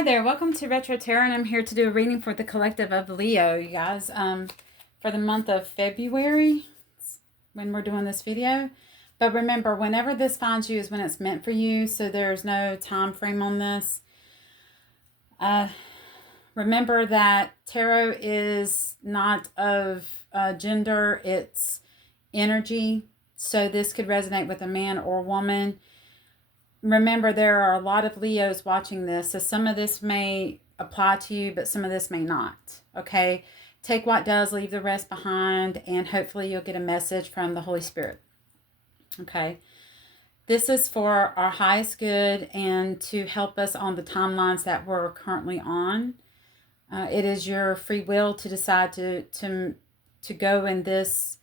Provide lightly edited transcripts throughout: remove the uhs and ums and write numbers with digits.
Hi there, welcome to Retro Tarot, and I'm here to do a reading for the collective of Leo, you guys, for the month of February when we're doing this video. But remember, whenever this finds you is when it's meant for you, so there's no time frame on this. Remember that tarot is not of gender, it's energy, so this could resonate with a man or woman. Remember, there are a lot of Leos watching this, so some of this may apply to you, but some of this may not, okay? Take what does, leave the rest behind, and hopefully you'll get a message from the Holy Spirit, okay? This is for our highest good and to help us on the timelines that we're currently on. It is your free will to decide to go in this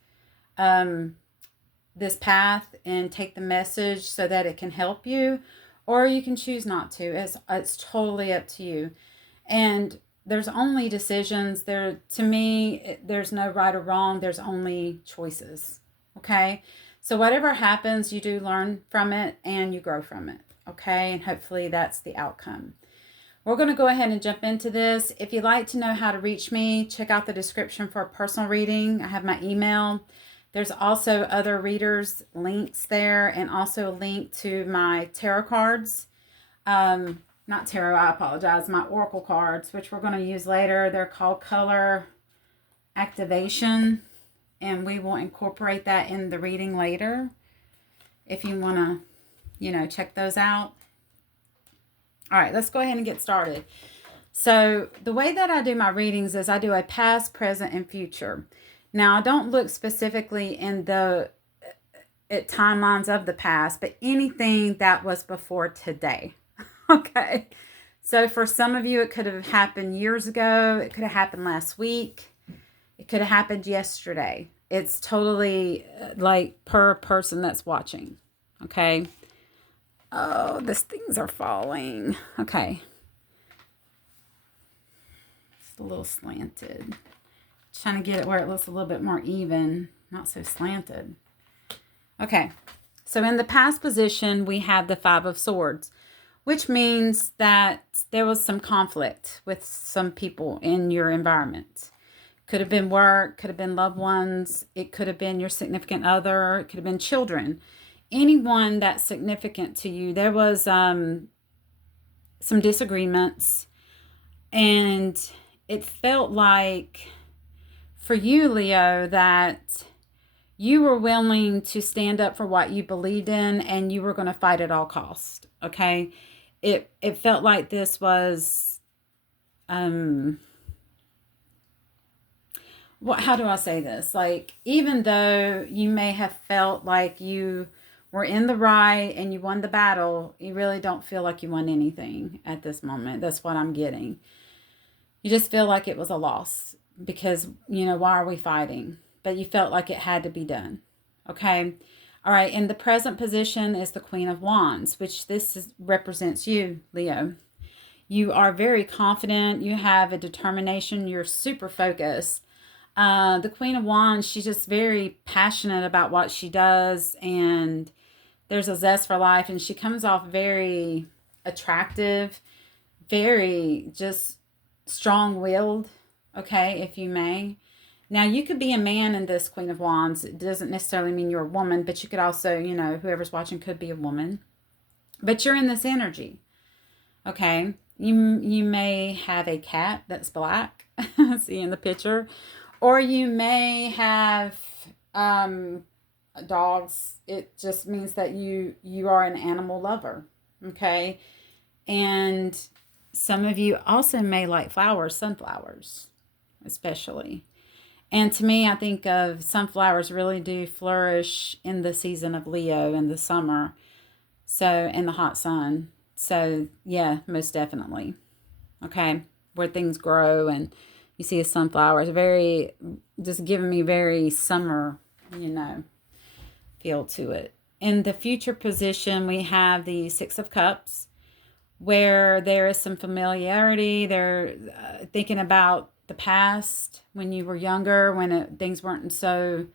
this path and take the message so that it can help you, or you can choose not to. It's totally up to you. And there's only decisions there. To me, there's no right or wrong. There's only choices. Okay, so whatever happens, you do learn from it and you grow from it. Okay, and hopefully that's the outcome. We're going to go ahead and jump into this. If you'd like to know how to reach me, check out the description for a personal reading. I have my email. There's also other readers' links there, and also a link to my tarot cards. Not tarot, I apologize. My oracle cards, which we're going to use later. They're called Color Activation, and we will incorporate that in the reading later if you want to, check those out. All right, let's go ahead and get started. So the way that I do my readings is I do a past, present, and future. Now, I don't look specifically in the timelines of the past, but anything that was before today. Okay. So for some of you, it could have happened years ago. It could have happened last week. It could have happened yesterday. It's totally like per person that's watching. Okay. Oh, these things are falling. Okay. It's a little slanted. Trying to get it where it looks a little bit more even, not so slanted. Okay, so in the past position, we have the Five of Swords, which means that there was some conflict with some people in your environment. Could have been work, could have been loved ones, it could have been your significant other, it could have been children. Anyone that's significant to you. There was some disagreements, and it felt like for you, Leo, that you were willing to stand up for what you believed in, and you were going to fight at all costs. Okay, it felt like this was how do I say this? Like, even though you may have felt like you were in the right and you won the battle, you really don't feel like you won anything at this moment. That's what I'm getting. You just feel like it was a loss because, why are we fighting? But you felt like it had to be done. Okay. All right. In the present position is the Queen of Wands, which represents you, Leo. You are very confident. You have a determination. You're super focused. The Queen of Wands, she's just very passionate about what she does, and there's a zest for life, and she comes off very attractive, very just strong-willed, okay, if you may. Now, you could be a man in this Queen of Wands. It doesn't necessarily mean you're a woman, but you could also, whoever's watching could be a woman. But you're in this energy, okay? You may have a cat that's black, see in the picture, or you may have dogs. It just means that you are an animal lover, okay? And some of you also may like flowers, sunflowers especially. And to me, I think of sunflowers really do flourish in the season of Leo in the summer. So, in the hot sun. So, yeah, most definitely. Okay. Where things grow and you see a sunflower. It's very, just giving me very summer, feel to it. In the future position, we have the Six of Cups, where there is some familiarity. They're thinking about the past when you were younger, when things weren't so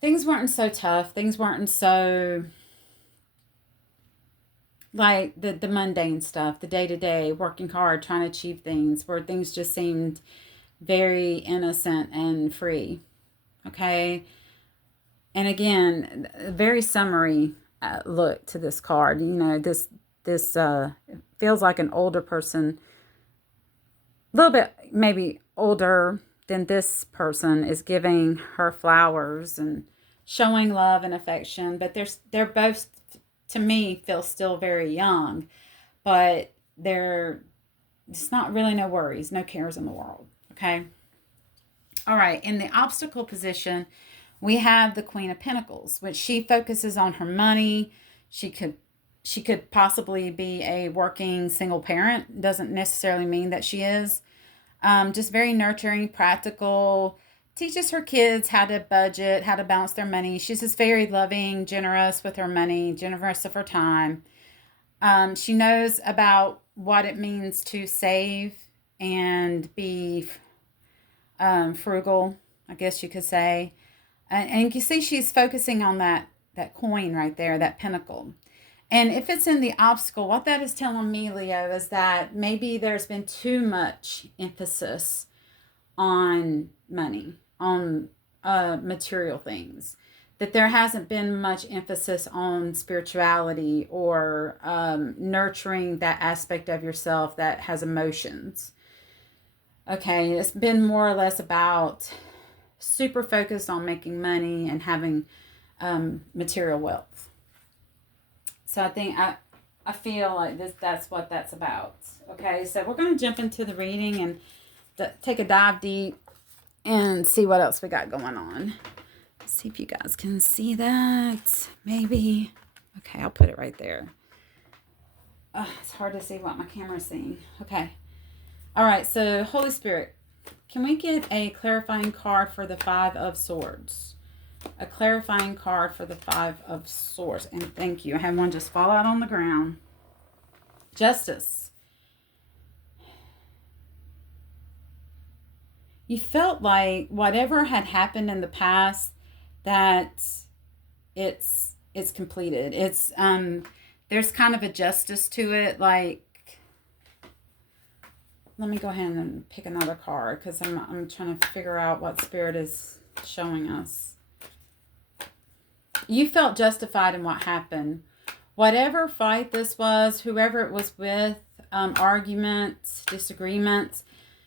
tough. Things weren't so like the mundane stuff, the day to day, working hard, trying to achieve things, where things just seemed very innocent and free. Okay. And again, a very summary look to this card. You know, this feels like an older person, a little bit maybe older than this person, is giving her flowers and showing love and affection. But they're both, to me, feel still very young, but they're it's not really no worries, no cares in the world. Okay. All right. In the obstacle position, we have the Queen of Pentacles, which she focuses on her money. She could she could possibly be a working single parent. Doesn't necessarily mean that she is. Just very nurturing, practical. Teaches her kids how to budget, how to balance their money. She's just very loving, generous with her money, generous of her time. She knows about what it means to save and be frugal, I guess you could say. And you can see she's focusing on that coin right there, that pentacle. And if it's in the obstacle, what that is telling me, Leo, is that maybe there's been too much emphasis on money, on material things, that there hasn't been much emphasis on spirituality or nurturing that aspect of yourself that has emotions. Okay, it's been more or less about super focused on making money and having material wealth. So I feel like that's what that's about. Okay, so we're going to jump into the reading and take a dive deep and see what else we got going on. Let's see if you guys can see that. Maybe. Okay, I'll put it right there. It's hard to see what my camera's seeing. Okay. All right, so Holy Spirit, can we get a clarifying card for the Five of Swords? A clarifying card for the Five of Swords. And thank you. I had one just fall out on the ground. Justice. You felt like whatever had happened in the past, that it's completed. It's there's kind of a justice to it. Like, let me go ahead and pick another card because I'm trying to figure out what Spirit is showing us. You felt justified in what happened. Whatever fight this was, whoever it was with, arguments, disagreements,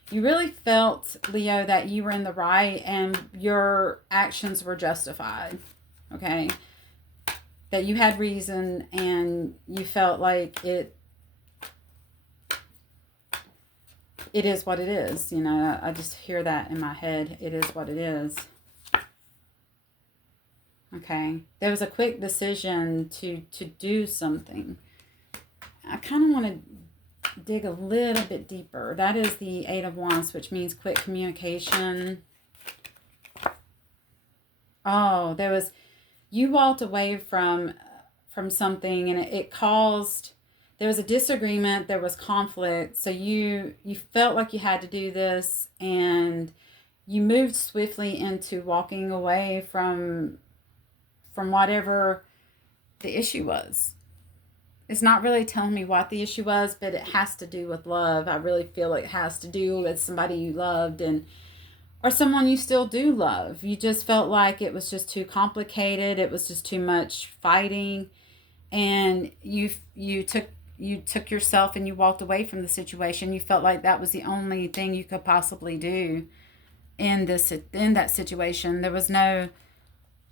you really felt, Leo, that you were in the right and your actions were justified. Okay? That you had reason and you felt like it is what it is. You know, I just hear that in my head. It is what it is. Okay. There was a quick decision to do something. I kind of want to dig a little bit deeper. That is the Eight of Wands, which means quick communication. Oh, you walked away from something and it caused, there was a disagreement, there was conflict. So you felt like you had to do this and you moved swiftly into walking away from whatever the issue was. It's not really telling me what the issue was, but it has to do with love. I really feel it has to do with somebody you loved or someone you still do love. You just felt like it was just too complicated. It was just too much fighting. And you took yourself and you walked away from the situation. You felt like that was the only thing you could possibly do in that situation. There was no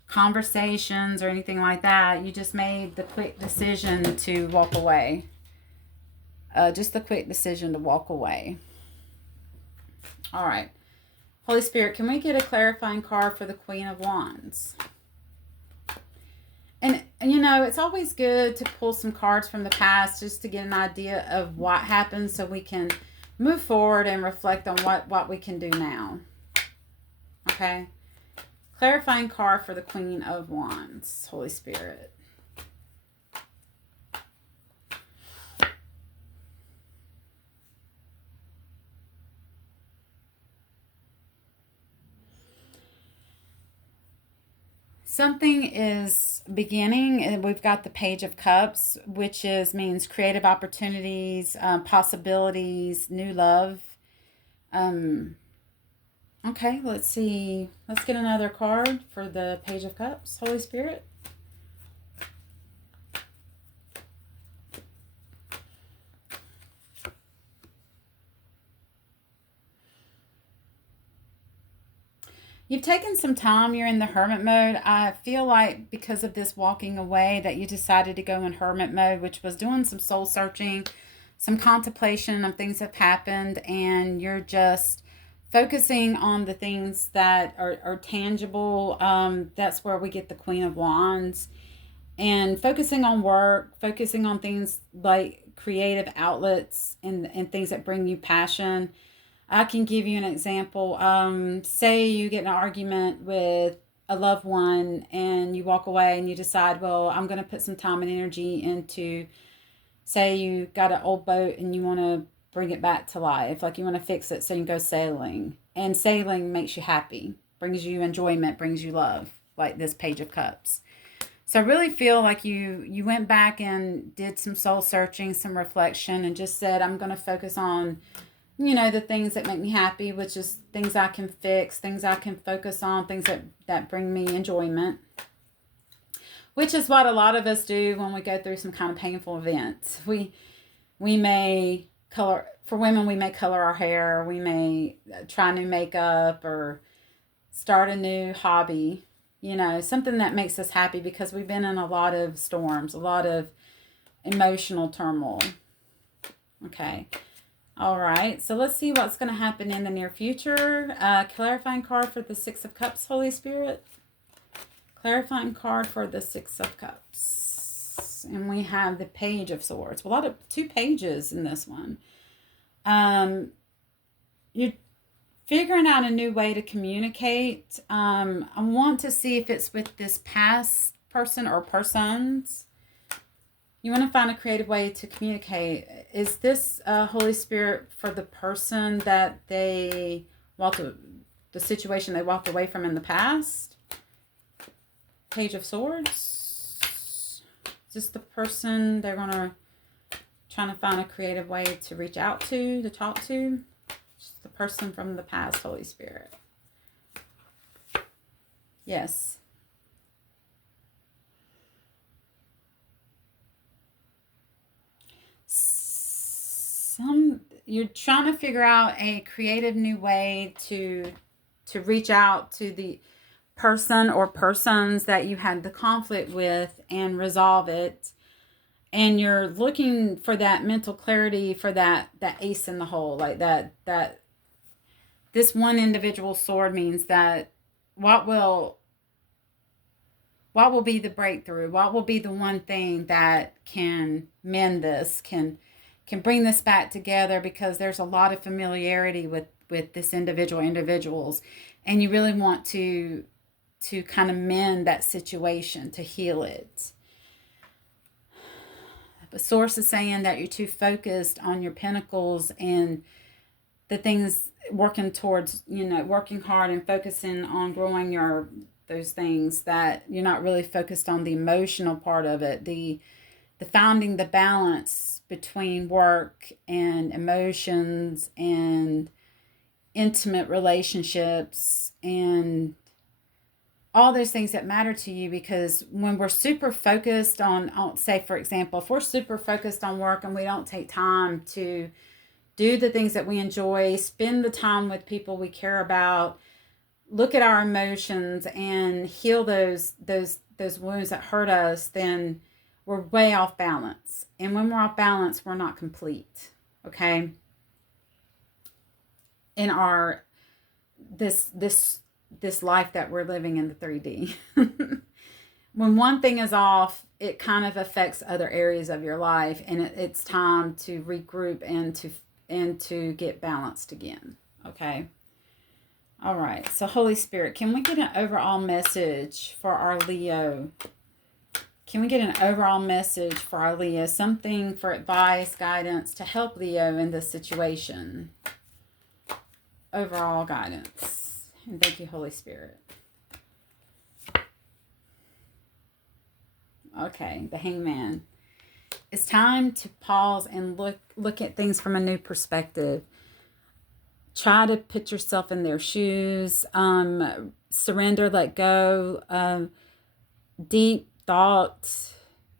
conversations or anything like that. You just made the quick decision to walk away. Just the quick decision to walk away. All right. Holy Spirit, can we get a clarifying card for the Queen of Wands? And you know, it's always good to pull some cards from the past just to get an idea of what happened so we can move forward and reflect on what we can do now. Okay? Clarifying card for the Queen of Wands, Holy Spirit. Something is beginning, and we've got the Page of Cups, which means creative opportunities, possibilities, new love. Um, okay, let's see. Let's get another card for the Page of Cups. Holy Spirit. You've taken some time. You're in the hermit mode. I feel like because of this walking away that you decided to go in hermit mode, which was doing some soul searching, some contemplation of things that have happened, and you're just focusing on the things that are tangible. That's where we get the Queen of Wands. And focusing on work, focusing on things like creative outlets and things that bring you passion. I can give you an example. Say you get in an argument with a loved one and you walk away and you decide, well, I'm going to put some time and energy into, say you got an old boat and you want to bring it back to life. Like you want to fix it so you can go sailing. And sailing makes you happy, brings you enjoyment, brings you love, like this Page of Cups. So I really feel like you went back and did some soul searching, some reflection, and just said, I'm going to focus on the things that make me happy, which is things I can fix, things I can focus on, things that bring me enjoyment, which is what a lot of us do when we go through some kind of painful events. We may color, for women, we may color our hair, we may try new makeup or start a new hobby, something that makes us happy because we've been in a lot of storms, a lot of emotional turmoil. Okay. All right, so let's see what's going to happen in the near future. Clarifying card for the Six of Cups, Holy Spirit. Clarifying card for the Six of Cups. And we have the Page of Swords. A lot of 2 pages in this one. You're figuring out a new way to communicate. I want to see if it's with this past person or persons. You want to find a creative way to communicate. Is this Holy Spirit for the person that they the situation they walked away from in the past? Page of Swords. Is this the person they're trying to find a creative way to reach out to talk to? Just the person from the past, Holy Spirit. Yes. You're trying to figure out a creative new way to reach out to the person or persons that you had the conflict with and resolve it. And you're looking for that mental clarity, for that ace in the hole, like that this one individual sword means that what will be the breakthrough? What will be the one thing that can mend this, can bring this back together, because there's a lot of familiarity with this individuals, and you really want to kind of mend that situation, to heal it. The source is saying that you're too focused on your pentacles and the things, working towards, working hard and focusing on growing those things, that you're not really focused on the emotional part of it, the finding the balance between work and emotions and intimate relationships and all those things that matter to you. Because when we're super focused on, say, for example, if we're super focused on work and we don't take time to do the things that we enjoy, spend the time with people we care about, look at our emotions and heal those wounds that hurt us, then we're way off balance. And when we're off balance, we're not complete. Okay? In our this life that we're living in the 3D. When one thing is off, it kind of affects other areas of your life, and it's time to regroup and to get balanced again. Okay? All right. So Holy Spirit, can we get an overall message for our Leo? Can we get an overall message for our Leo? Something for advice, guidance to help Leo in this situation. Overall guidance. And thank you, Holy Spirit. Okay, the Hangman. It's time to pause and look at things from a new perspective. Try to put yourself in their shoes. Surrender, let go. Deep thought.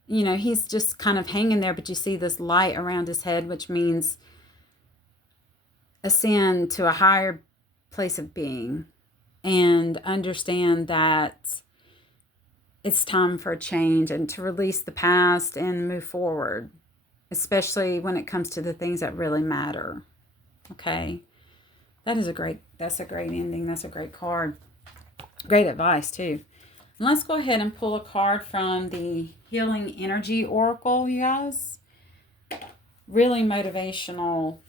You know, he's just kind of hanging there, but you see this light around his head, which means ascend to a higher place of being, and understand that it's time for a change and to release the past and move forward, especially when it comes to the things that really matter. Okay. That's a great ending. That's a great card. Great advice too. And let's go ahead and pull a card from the Healing Energy Oracle, you guys. Really motivational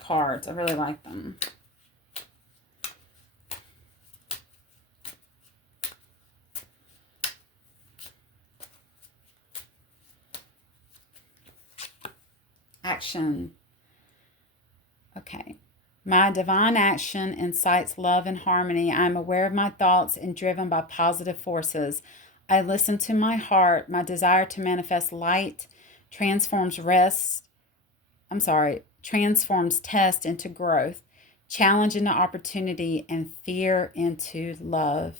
cards. I really like them. Action. Okay. My divine action incites love and harmony. I am aware of my thoughts and driven by positive forces. I listen to my heart. My desire to manifest light transforms test into growth, challenge into opportunity, and fear into love.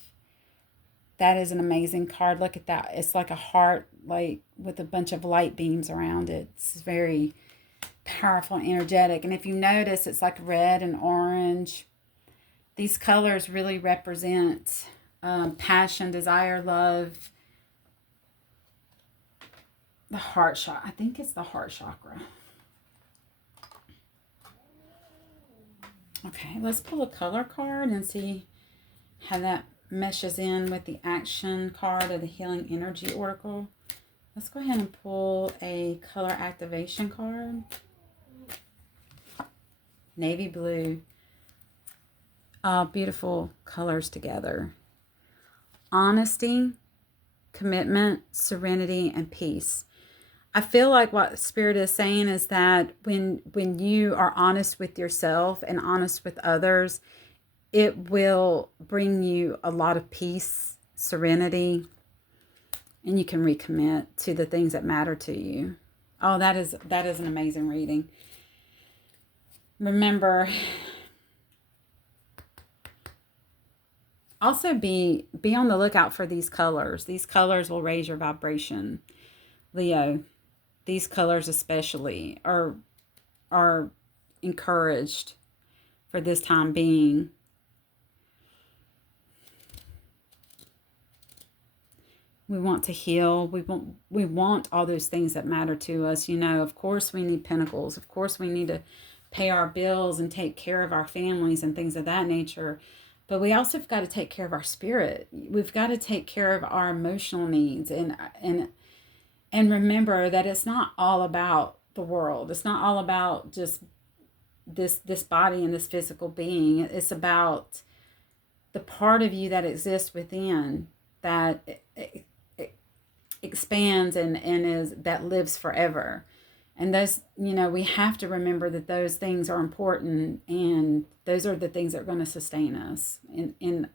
That is an amazing card. Look at that. It's like a heart, like with a bunch of light beams around it. It's very powerful and energetic. And if you notice, it's like red and orange. These colors really represent passion, desire, love. The heart chakra. I think it's the heart chakra. Okay, let's pull a color card and see how that meshes in with the action card of the Healing Energy Oracle. Let's go ahead and pull a color activation card. Navy blue. Beautiful colors together. Honesty, commitment, serenity, and peace. I feel like what Spirit is saying is that when you are honest with yourself and honest with others, it will bring you a lot of peace, serenity, and you can recommit to the things that matter to you. Oh, that is an amazing reading. Remember, also be on the lookout for these colors. These colors will raise your vibration. Leo, these colors especially are encouraged for this time being. We want to heal. We want all those things that matter to us. You know, of course we need pentacles. Of course we need to pay our bills and take care of our families and things of that nature. But we also have got to take care of our spirit. We've got to take care of our emotional needs and remember that it's not all about the world. It's not all about just this body and this physical being. It's about the part of you that exists within that it expands and is that lives forever. And those, you know, we have to remember that those things are important, and those are the things that are going to sustain us in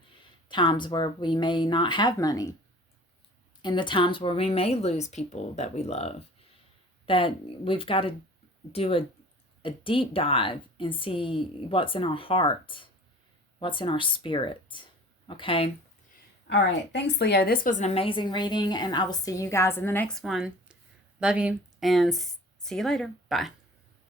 times where we may not have money, in the times where we may lose people that we love. That we've got to do a deep dive and see what's in our heart, what's in our spirit. Okay? All right. Thanks, Leo. This was an amazing reading, and I will see you guys in the next one. Love you, and see you later. Bye.